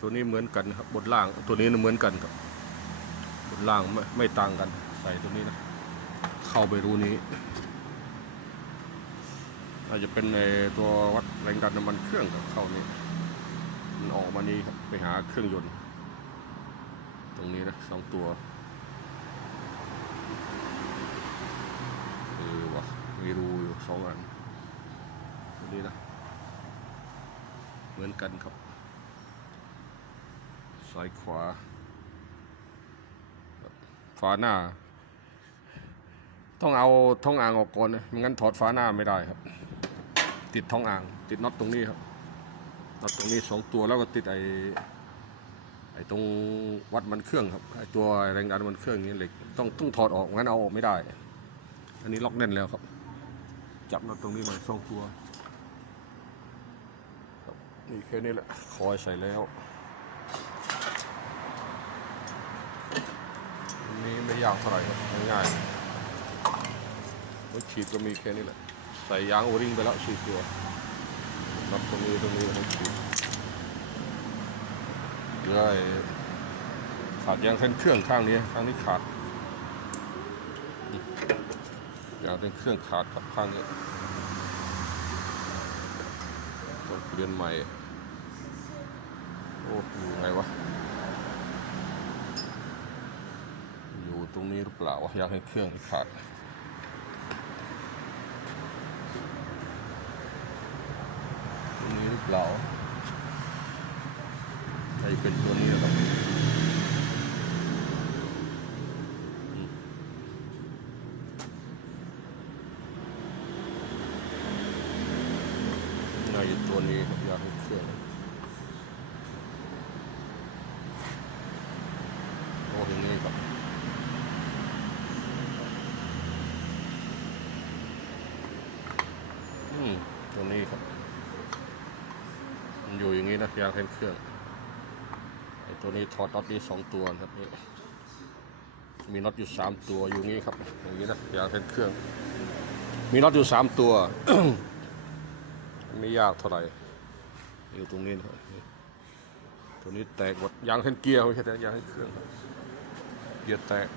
ตัวนี้เหมือนกันครับบนล่างตัวนี้เหมือนกันครับบนล่างไม่ไม่ต่างกัน ใส่ตัวนี้นะ เข้าไปรูนี้อาจจะเป็นในตัววัดแรงดันน้ำมันเครื่องกับเข้านี้มันออกมานี้ครับไปหาเครื่องยนต์ ตรงนี้นะสองตัวเออวะมีรูอยู่สองอันตรงนี้นะ เหมือนกันครับ ซ้ายขวาฝาหน้า ต้องเอาท้องอ่างออกก่อนนะไม่งั้นถอดฝาหน้าไม่ได้ครับ ติดท้องอ่าง ติดน็อตตรงนี้ครับน็อตตรงนี้สองตัวแล้วก็ติดไอ้ไอ้ตรงวัดมันเครื่องครับไอ้ตัวแรงดันมันเครื่องนี้เหล็กต้องต้องถอดออกงั้นเอาออกไม่ได้ อันนี้ล็อกแน่นแล้วครับ จับน็อตตรงนี้มาสองตัวนี่แค่นี้แหละคอยใส่แล้วอันนี้ไม่ ยากเท่าไหร่ครับง่ายๆรถฉีดก็มีแค่นี้แหละ ใส่ยางโอริงไปแล้วสี่ตัวน็อตตรงนี้ตรงนี้ต้ฉีดเหลือไอ้ขาดยางเส้นเครื่องข้างนี้ข้างนี้ขาดยางเส้นเครื่องขาดครับข้างนี้ต้องเปลี่ยนใหม่โอ้อยู่ไงวะ อยู่ต รงนี้หรือเปล่าวะยางเส้เครื่องขาดตรงนี้หรือเปล่าใช่เป็นตัวนี้ครับอืมน่าจะตัวนี้ครับอยากให้เครื่องโอ้ตรงนี้ครับอืม ตัวนี้ครับ มันอยู่อย่างนี้นะยางแทนเครื่องไอ้ตัวนี้ถอดน็อตนี้สองตัวครับนี่มีน็อตอยู่สามตัวอยู่งนี้ครับ อย่างนี้นะยางแทนเครื่อง มีน็อตอยู่สามตัว ไม่ยากเท่าไหร่อยู่ตรงนี้นะตัวนี้แตกหมดยางแทนเกียร์ไม่ใช่แต่ยางแทนเครื่องเกียร์แตก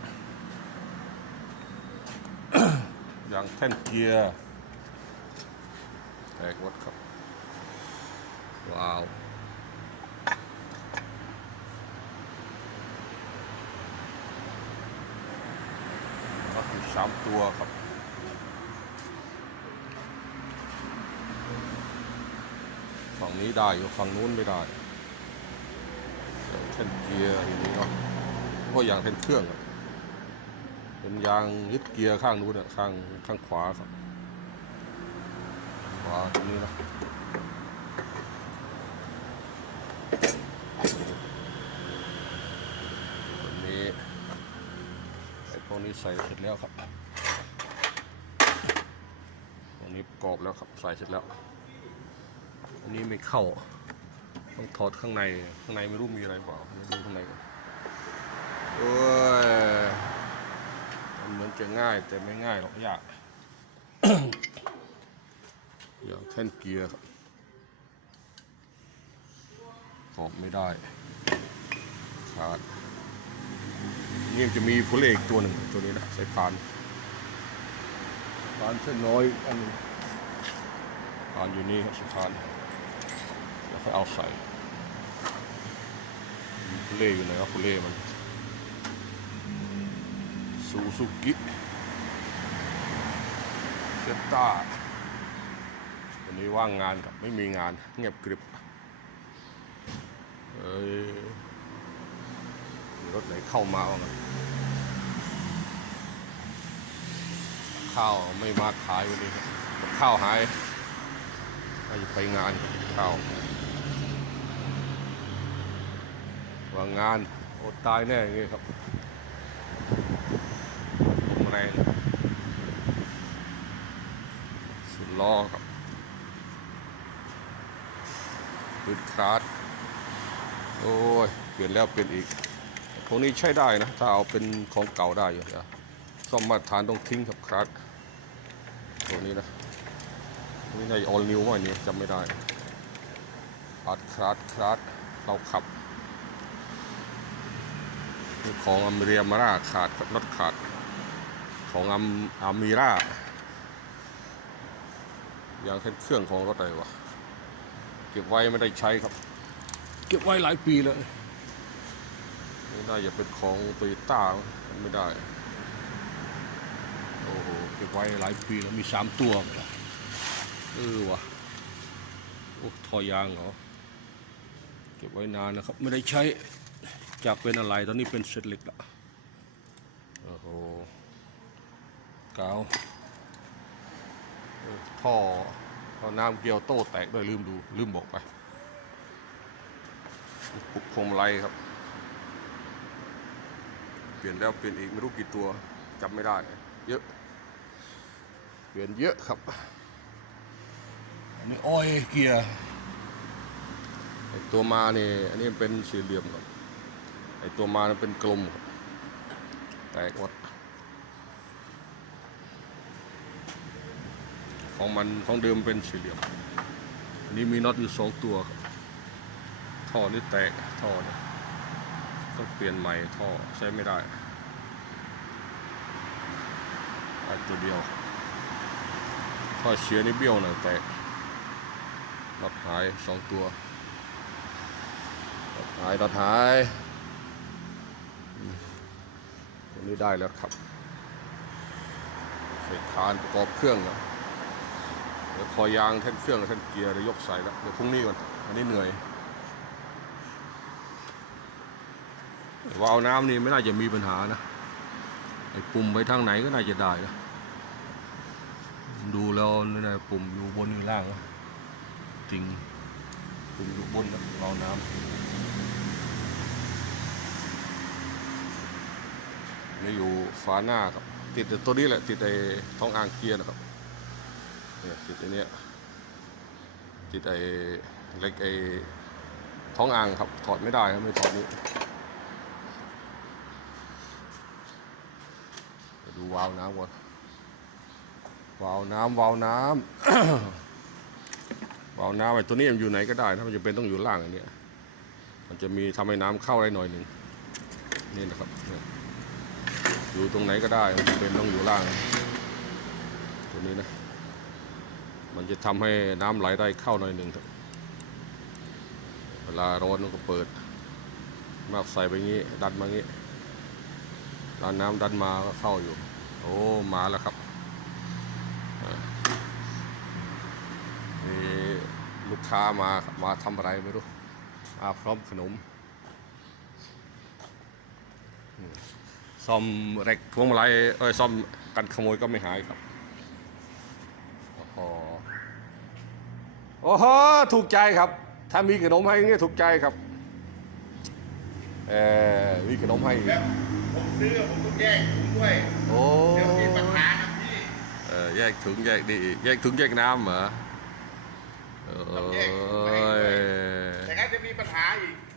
ยางแท่นเกียร์ แตกหมดครับ ว้าวก็คือสามตัวครับฝั่งนี้ได้อยู่ฝั่งนู้นไม่ได้เช่นเกียร์อย่างนี้เนาะก็อย่างเป็นเครื่องเป็นยางยึดเกียร์ข้างนู้นอะข้างข้างขวาครับ ขวาตรงนี้นะตัวนี้ไอ้พวกนี้ใส่เสร็จแล้วครับตัวนี้ปรอบแล้วครับใส่เสร็จแล้วอันนี้ไม่เข้า ต้องถอดข้างในข้างในไม่รู้มีอะไรเปล่ามาดูข้างในก่อนโอ้ยมันเหมือนจะง่ายแต่ไม่ง่ายหรอกยาก อย่างแท่นเกียร์ครับออกไม่ได้ขาดนี่จะมีผู้เอกตัวหนึ่งตัวนี้นะใส่พานพานเส้นน้อยอันนึงพานอยู่นี่ครับสะพานแล้วค่อยเอาใส่มีผู้เล่อยู่ไหนครับผู้เล่มันซูซูกิเซต้า นี้ว่างงานครับไม่มีงาน เงียบกริบเอ้ยรถไหนเข้ามาบ้างอะข้าวไม่มาขายวันนี้ข้าวหายไปงานข้าวว่างงานอดตายแน่อย่างงี้ครับแรงสุดล้อครับ ปืนคราดโอ้ยเปลี่ยนแล้วเปลี่ยนอีกพวกนี้ใช้ได้นะ ถ้าเอาเป็นของเก่าได้อยู่นะซ่อมมาตรฐานต้องทิ้งครับครัดตัวนี้นะนี่ในออลนิวว่านี้จำไม่ได้ครัดครัดครัดเราขับของอเมริมาราขาดน็อตขาด ของอัมอามีร่าอย่างเช่นเครื่องของรถอะไรวะ เก็บไว้ไม่ได้ใช้ครับ เก็บไว้หลายปีเลยไม่ได้อย่าเป็นของโตโยต้าไม่ได้โอ้โหเก็บไว้หลายปีแล้วมีสามตัวเออวะโอ้ทอยางเหรอเก็บไว้นานนะครับ ไม่ได้ใช้จากเป็นอะไรตอนนี้เป็นเศษเหล็กละโอ้โหกาวเออท่อ ท่อน้ำเกียวโต้แตกด้วยลืมดูลืมบอกไปปุกพวงมาลัยครับ เปลี่ยนแล้วเปลี่ยนอีกไม่รู้กี่ตัวจำไม่ได้ เยอะ เปลี่ยนเยอะครับอันนี้ออยเกียร์ไอตัวมาเนี่ยอันนี้เป็นสี่เหลี่ยมครับไอตัวมามันเป็นกลมครับแตกหมด ของมันของเดิมเป็นสี่เหลี่ยมอันนี้มีน็อตอยู่สองตัวท่อนี่แตกท่อนี่ต้องเปลี่ยนใหม่ท่อใช้ไม่ได้อันตัวเดียวท่อเชียร์นี่เบี้ยวหน่อยแตกน็อตหายสองตัวน็อตหายน็อตหายตัวนี้ได้แล้วครับใส่คานประกอบเครื่องแล้ว ดี๋ยวคอยางแท่นเครื่องแท่นเกียร์เดี๋ยวยกใส่แล้วเดี๋ยวพรุ่งนี้ก่อนอันนี้เหนื่อยวาล์วน้ำนี่ไม่น่าจะมีปัญหานะไอ้ปุ่มไปทางไหนก็น่าจะได้นะดูแล้วนี่นะปุ่มอยู่บนอยู่ล่างนะจริงปุ่มอยู่บนนะวาล์วน้ำนี่อยู่ฝาหน้าครับ ติดต่ตัวนี้แหละ ติดไอ้ท้องอ่างเกียร์นะครับ เนี่ยติดไอ้เนี้ยติดไอ้เล็กไอ้ท้องอ่างครับถอดไม่ได้ครับไม่ถอดนี้ดูวาล์วน้ำก่อนวาล์วน้ำวาล์วน้ำวาล์วน้ำไอ้ตัวนี้มันอยู่ไหนก็ได้ถ้ามันจะเป็นต้องอยู่ล่างอันเนี้ยมันจะมีทำให้น้ำเข้าได้หน่อยหนึ่งนี่นะครับอยู่ตรงไหนก็ได้มันจะเป็นต้องอยู่ล่างตัวนี้นะ มันจะทำให้น้ำไหลได้เข้าหน่อยหนึ่งครับ เวลาร้อนมันก็เปิด มากใส่ไปงี้ ดันมางี้ดันน้ำดันมาก็เข้าอยู่ โอ้มาแล้วครับอ่านี่ลูกค้ามามาทำอะไรไม่รู้มาพร้อมขนมอืมซ่อมเหล็กพวงมาลัยเอ้ยซ่อมกันขโมยก็ไม่หายครับ โอ้โห โอ้โหถูกใจครับ ถ้ามีขนมให้อย่างเงี้ยถูกใจครับเออมีขนมให้อีกผมซื้อผมต้องแยกถุงด้วยโอ้เดี๋ยวมีปัญหาครับพี่เออแยกถุงแยกดีแยกถุงแยกน้ำเหรอเอต้องแยกถุงไว้ให้ด้วย้แต่ยงั้นจะมีปัญหาอีก